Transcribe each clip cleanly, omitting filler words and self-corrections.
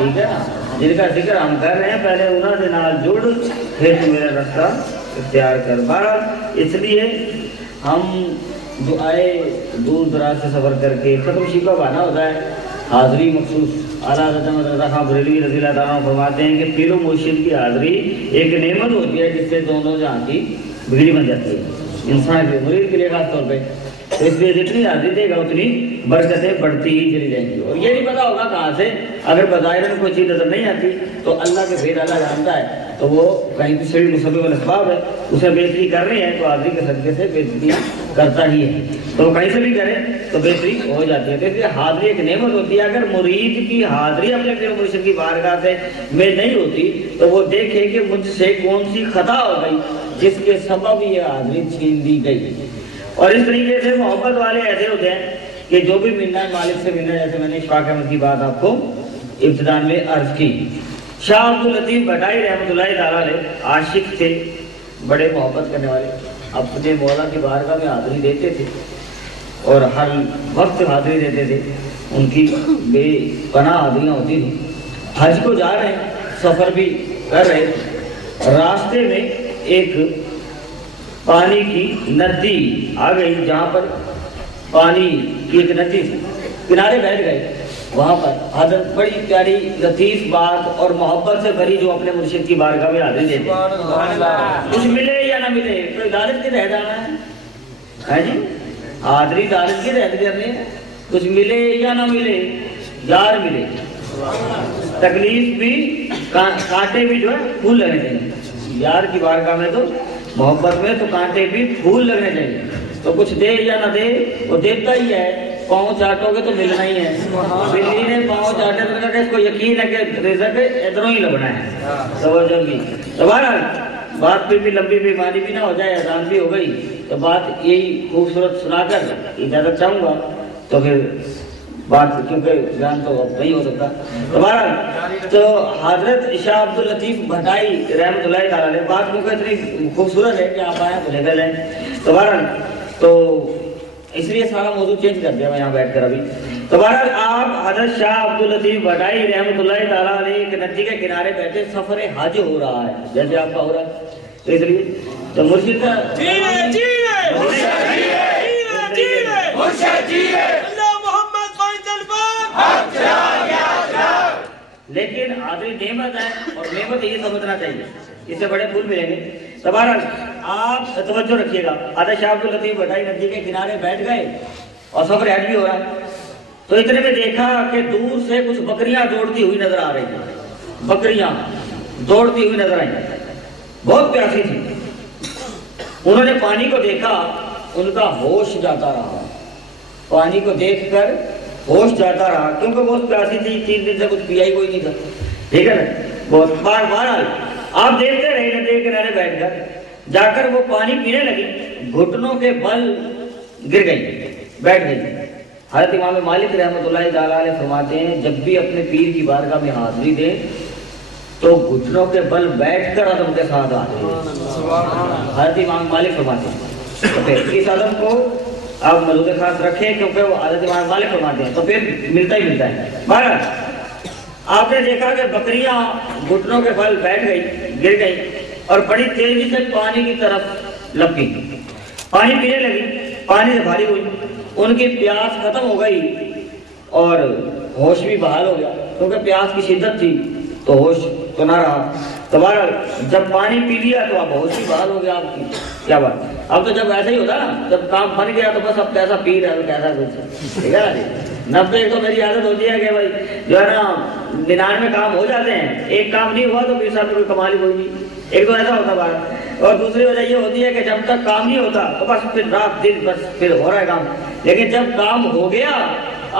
ٹھیک ہے نا، جن کا ذکر ہم کر رہے ہیں پہلے انہوں نے نال جڑ پھر میرا رستہ اختیار کر۔ بہرحال اس لیے ہم جو آئے دور دراز سے سفر کر کے ختم شی کا بہانا ہوتا ہے حاضری مخصوص۔ اعلیٰ حضرت رضا خان بریلوی رضی اللہ تعالیٰ عنہ فرماتے ہیں کہ پیر و مرشد کی حاضری ایک نعمت ہوتی ہے جس سے دونوں جہاں کی بگڑی بن جاتی ہے انسان کے مرید کے لیے خاص طور پہ۔ تو اس لیے جتنی حاضری دے گا اتنی برکتیں بڑھتی ہی چلی جائیں گی، اور یہ نہیں پتا ہوگا کہاں سے، اگر بظاہر میں کوئی چیز نظر نہیں آتی تو اللہ کے بھید اللہ جانتا ہے، تو وہ کہیں بھی صحیح مسبب الاسباب ہے، اسے بہتری کر رہے ہیں تو حاضری کے صدقے سے بہتری کرتا ہی ہے، تو وہ کہیں سے بھی کرے تو بہتری ہو جاتی ہے۔ تو اس لیے حاضری ایک نعمت ہوتی ہے۔ اگر مرید کی حاضری اپنے پیر و مرشد کی بارگاہ سے میں نہیں ہوتی تو وہ دیکھے کہ مجھ سے کون سی خطا ہو گئی جس کے سبب یہ حاضری چھین دی گئی۔ اور اس طریقے سے محبت والے ایسے ہوتے ہیں کہ جو بھی ملنا ہے مالک سے ملنا ہے، جیسے میں نے اشفاق احمد کی بات آپ کو ابتدان میں عرض کی۔ شاہ عبداللطیف بھٹائی رحمۃ اللہ تعالیٰ علیہ عاشق تھے، بڑے محبت کرنے والے، اپنے مولا کی بارگاہ میں حاضری دیتے تھے اور ہر وقت حاضری دیتے تھے، ان کی بے پناہ حاضریاں ہوتی تھیں۔ حج کو جا رہے ہیں، سفر بھی کر رہے تھے، راستے میں ایک پانی کی ندی آ گئی، جہاں پر پانی کی ایک ندی تھی، کنارے بیٹھ گئے۔ وہاں پر حضرت بڑی پیاری لطیف بات اور محبت سے بھری جو اپنے مرشد کی بارگاہ میں حاضری دیتے، کچھ ملے یا نہ ملے، کوئی دالت کی رہ جانا ہے جی، حاضری دالت کی رہ کرنی ہے، کچھ ملے یا نہ ملے، یار ملے، تکلیف بھی کانٹے بھی جو ہے پھول لگنے چاہیے، یار کی بارگاہ میں تو محبت میں تو کانٹے بھی پھول لگنے چاہیے، تو کچھ دے یا نہ دے وہ دیتا ہی ہے۔ پاؤں چاٹو گے تو ملنا ہی ہے، بلی نے پاؤں چاٹے تو اس کو یقین ہے کہ رزق ادھروں ہی لگنا ہے، توجہ بھی۔ تو بہرحال بات پھر بھی لمبی بیماری بھی نہ ہو جائے، اذان بھی ہو گئی، تو بات یہی خوبصورت سنا کر اجازت چاہوں گا، تو پھر بات کیونکہ بیان تو اب نہیں ہو سکتا۔ تو بہرحال تو حضرت شاہ عبداللطیف بھٹائی رحمۃ اللہ تعالیٰ علیہ، بات کیونکہ اتنی خوبصورت ہے کہ آپ آئیں تو لے کر لیں۔ تو بہرحال تو اس لیے سارا موضوع چینج کر دیا میں یہاں بیٹھ کر ابھی۔ تو بہرحال آپ حضرت شاہ عبداللطیف بھٹائی رحمۃ اللہ تعالیٰ علیہ ایک ندی کے کنارے بیٹھے، سفر حج ہو رہا ہے جیسے آپ کا ہو رہا ہے، تو اس لیے تو مرشد کا لیکن حاضری نعمت ہے اور نعمت یہ سمجھنا چاہیے، اس سے بڑے پھول ملیں گے۔ تو بہرحال آپ توجہ رکھیے گا، حضرت شاہ عبداللطیف بھٹائی ندی کے کنارے بیٹھ گئے اور سفر حج بھی ہو رہا ہے، تو اتنے میں دیکھا کہ دور سے کچھ بکریاں دوڑتی ہوئی نظر آ رہی ہیں، بکریاں دوڑتی ہوئی نظر آئیں، بہت پیاسی تھی۔ انہوں نے پانی کو دیکھا، ان کا ہوش جاتا رہا، پانی کو دیکھ کر ہوش جاتا رہا، کیونکہ بہت پیاسی تھی، 3 دن سے کچھ پیا ہی کوئی نہیں تھا، ٹھیک ہے نا، بہت بہرحال آپ دیکھتے رہے ندی کے کنارے بیٹھ کر، جا کر وہ پانی پینے لگی، گھٹنوں کے بل گر گئی، بیٹھ گئی۔ حضرت امام مالک رحمۃ اللہ تعالیٰ علیہ فرماتے ہیں جب بھی اپنے پیر کی بارگاہ میں حاضری دیں تو گھٹنوں کے بل بیٹھ کر عدم کے ساتھ آتے ہیں، حضرت امام مالک فرماتے ہیں۔ تو پھر اس عدم کو آپ ملود خاص رکھیں کیونکہ وہ حضرت امام مالک فرماتے ہیں، تو پھر ملتا ہی ملتا ہے۔ بہرحال آپ نے دیکھا کہ بکریاں گھٹنوں کے بل بیٹھ گئی، گر گئی اور بڑی تیزی سے پانی کی طرف لپکی، پانی پینے لگی، پانی سے بھاری ہوئی، ان کی پیاس ختم ہو گئی اور ہوش بھی بحال ہو گیا، کیونکہ پیاس کی شدت تھی تو ہوش تو نہ رہا۔ تو بہرحال جب پانی پی لیا تو اب ہوش بھی بحال ہو گیا آپ کی، کیا بات۔ اب تو جب ایسا ہی ہوتا نا، جب کام بن گیا تو بس اب کیسا پی رہا ہے کیسا کچھ، ٹھیک ہے نا جی۔ 90 تو میری عادت ہوتی ہے کہ بھائی جو ہے نا 99 کام ہو جاتے ہیں، ایک کام نہیں ہوا تو پھر ساتھ کوئی کمال ہی کوئی نہیں، ایک تو ایسا ہوتا بات۔ اور دوسری وجہ یہ ہوتی ہے کہ جب تک کام نہیں ہوتا تو بس پھر رات دن بس پھر ہو رہا ہے کام، لیکن جب کام ہو گیا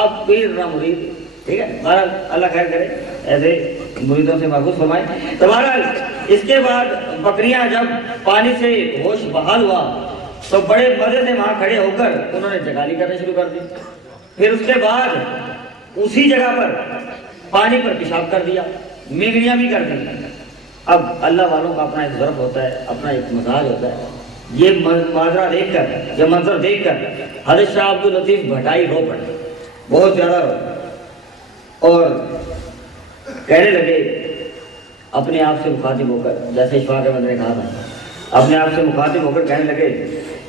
اب پیر نہ مرید، ٹھیک ہے۔ بہرحال اللہ خیر کرے، ایسے مریدوں سے محفوظ فرمائے۔ تو بہرحال اس کے بعد بکریاں جب پانی سے ہوش بحال ہوا تو بڑے مزے سے وہاں کھڑے ہو کر انہوں نے جگالی کرنا شروع کر دی، پھر اس کے بعد اسی جگہ پر پانی پر پیشاب کر دیا، مینگنیاں بھی کر دی۔ اب اللہ والوں کا اپنا ایک ظرف ہوتا ہے، اپنا ایک مزاج ہوتا ہے، یہ منظر دیکھ کر، یہ منظر دیکھ کر حضرت شاہ عبداللطیف بھٹائی رو پڑے، بہت زیادہ رو، اور کہنے لگے اپنے آپ سے مخاطب ہو کر، جیسے اشفاق احمد نے کہا تھا، اپنے آپ سے مخاطب ہو کر کہنے لگے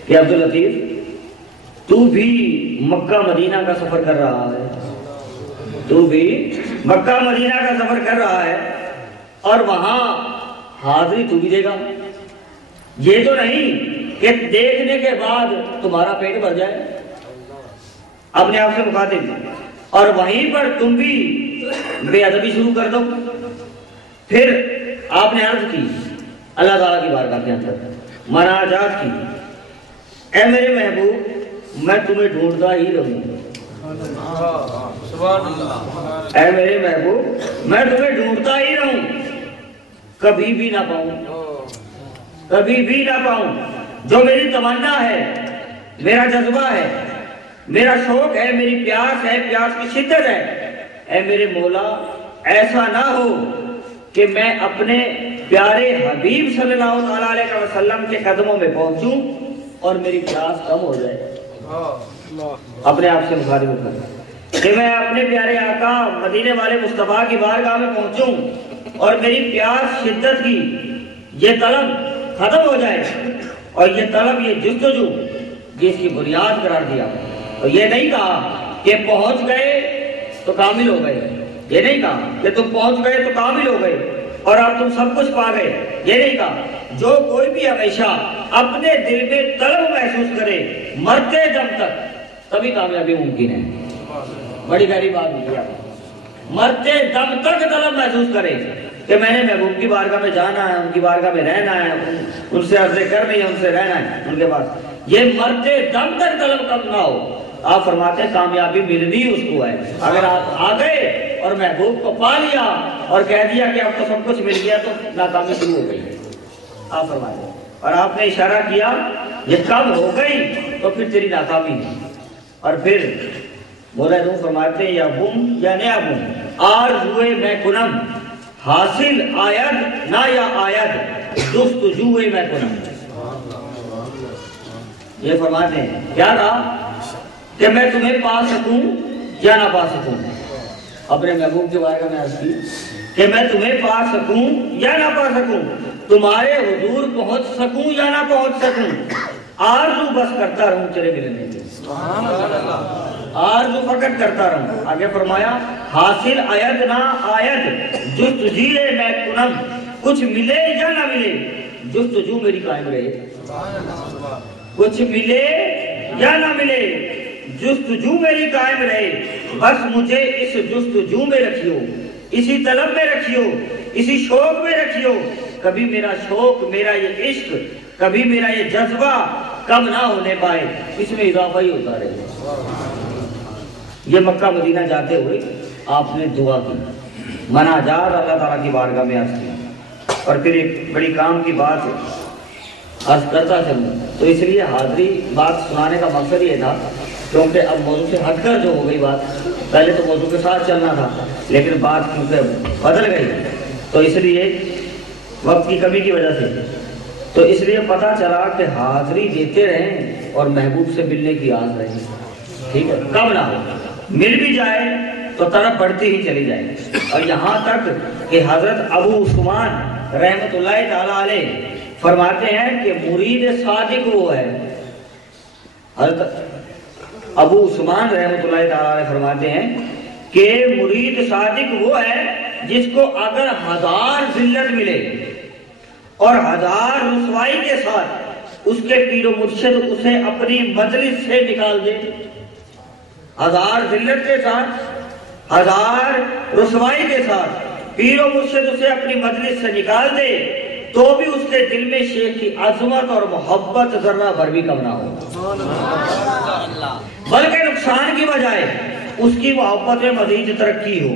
کہ عبداللطیف تو بھی مکہ مدینہ کا سفر کر رہا ہے، تو بھی مکہ مدینہ کا سفر کر رہا ہے اور وہاں حاضری تو بھی دے گا، یہ تو نہیں کہ دیکھنے کے بعد تمہارا پیٹ بھر جائے، اپنے آپ سے مخاطب، اور وہیں پر تم بھی بے ادبی شروع کر دو۔ پھر آپ نے عرض کی اللہ تعالیٰ کی بارگاہ کے اندر مناجات کی، اے میرے محبوب میں تمہیں ڈھونڈتا ہی رہوں، اے میرے محبوب میں تمہیں ڈھونڈتا ہی رہوں، کبھی بھی نہ پاؤں، کبھی بھی نہ پاؤں۔ جو میری تمنا ہے، میرا جذبہ ہے، میرا شوق ہے، میری پیاس ہے، پیاس کی شدت ہے، اے میرے مولا ایسا نہ ہو کہ میں اپنے پیارے حبیب صلی اللہ علیہ وسلم کے قدموں میں پہنچوں اور میری پیاس کم ہو جائے۔ اپنے آپ سے مخاطب ہو کر کہ میں اپنے پیارے آقا مدینے والے مصطفیٰ کی بارگاہ میں پہنچوں اور میری پیاس شدت کی یہ طلب ختم ہو جائے، اور یہ طلب، یہ جستجو جس کی بنیاد قرار دیا، اور یہ نہیں کہا کہ پہنچ گئے تو کامل ہو گئے، یہ نہیں کہا کہ تم پہنچ گئے تو کامل ہو گئے اور اب تم سب کچھ پا گئے، یہ نہیں کہا۔ جو کوئی بھی ہمیشہ اپنے دل میں طلب محسوس کرے مرتے دم تک، تبھی کامیابی ممکن ہے۔ بڑی گہری بات ہوئی ہے، مرتے دم تک طلب محسوس کرے کہ میں نے محبوب کی بارگاہ میں جانا ہے، ان کی بارگاہ میں رہنا ہے، ان سے عرضیں کرنی ہے، ان سے رہنا ہے ان کے پاس، یہ مرتے دم تک طلب کم نہ ہو۔ آپ فرماتے ہیں کامیابی ملنی اس کو ہے۔ اگر آپ آ گئے اور محبوب کو پا لیا اور کہہ دیا کہ اب تو سب کچھ مل گیا، تو ناکامی شروع ہو گئی۔ آپ فرماتے ہیں، اور آپ نے اشارہ کیا یہ کب ہو گئی تو پھر تیری ناکامی ہے۔ اور پھر مولا روح فرماتے ہیں یا بم یا نیا بم آرزوئے میں کنم، حاصل آید نہ یا آید جستجوئے میں کنم۔ یہ فرماتے ہیں کیا کہا کہ میں تمہیں پا سکوں یا نہ پا سکوں، اپنے محبوب کے بارے میں عرض کی کہ میں تمہیں پا سکوں یا نہ پا سکوں، تمہارے حضور پہنچ سکوں یا نہ پہنچ سکوں، آرزو بس کرتا رہوں تیرے ملنے کی، آرزو فقط کرتا رہوں۔ آگے فرمایا حاصل آید نہ آید جستجوئے میں کنم، کچھ ملے یا نہ ملے جستجو میری قائم رہے، کچھ ملے یا نہ ملے جستجو میری قائم رہے، بس مجھے اس جستجو میں رکھیو، اسی طلب میں رکھیو، اسی شوق میں رکھیو، کبھی میرا شوق، میرا یہ عشق، کبھی میرا یہ جذبہ کم نہ ہونے پائے، اس میں اضافہ ہی ہوتا رہے۔ یہ مکہ مدینہ جاتے ہوئے آپ نے دعا کی، مناجات اللہ تعالیٰ کی بارگاہ میں عرض کی، اور پھر ایک بڑی کام کی بات عرض کرتا چلوں، تو اس لیے حاضری بات سنانے کا مقصد یہ تھا کیونکہ اب موضوع سے ہٹ کر جو ہو گئی بات، پہلے تو موضوع کے ساتھ چلنا تھا لیکن بات کیونکہ بدل گئی، تو اس لیے وقت کی کمی کی وجہ سے، تو اس لیے پتہ چلا کہ حاضری دیتے رہیں اور محبوب سے ملنے کی آس رہے، ٹھیک ہے، کم نہ ہو، مل بھی جائے تو طرف بڑھتی ہی چلی جائے۔ اور یہاں تک کہ حضرت ابو عثمان رحمت اللہ تعالیٰ علیہ فرماتے ہیں کہ مرید صادق وہ ہے، حضرت ابو عثمان رحمت اللہ تعالیٰ علیہ فرماتے ہیں کہ مرید صادق وہ ہے جس کو اگر 1000 ذلت ملے اور 1000 رسوائی کے ساتھ اس کے پیر و مرشد اسے اپنی مجلس سے نکال دے، 1000 ذلت کے ساتھ، 1000 رسوائی کے ساتھ پیر و مرشد اسے اپنی مجلس سے نکال دے، تو بھی اس کے دل میں شیخ کی عظمت اور محبت ذرہ بھر بھی کم نہ ہو، بلکہ نقصان کی بجائے اس کی محبت میں مزید ترقی ہو۔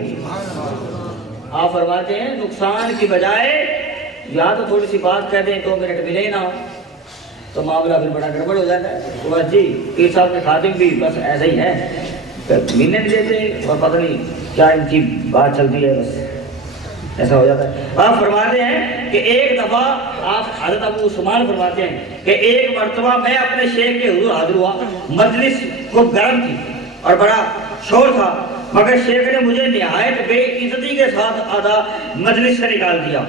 آپ فرماتے ہیں نقصان کی بجائے یا تو تھوڑی سی بات کہہ دیں 2 منٹ ملے نہ تو معاملہ پھر بڑا گڑبڑ ہو جاتا ہے، تو بس جی پیر صاحب کے خادم بھی بس ایسا ہی ہے، ملنے نہیں دیتے اور پتہ نہیں کیا ان کی بات چلتی ہے، بس ایسا ہو جاتا ہے۔ آپ فرماتے ہیں کہ ایک دفعہ آپ حضرت ابو عثمان فرماتے ہیں کہ ایک مرتبہ میں اپنے شیخ کے حضور حاضر ہوا، مجلس کو گرم تھی اور بڑا شور تھا، مگر شیخ نے مجھے نہایت بے عزتی کے کے ساتھ آدھا مجلس سے نکال دیا.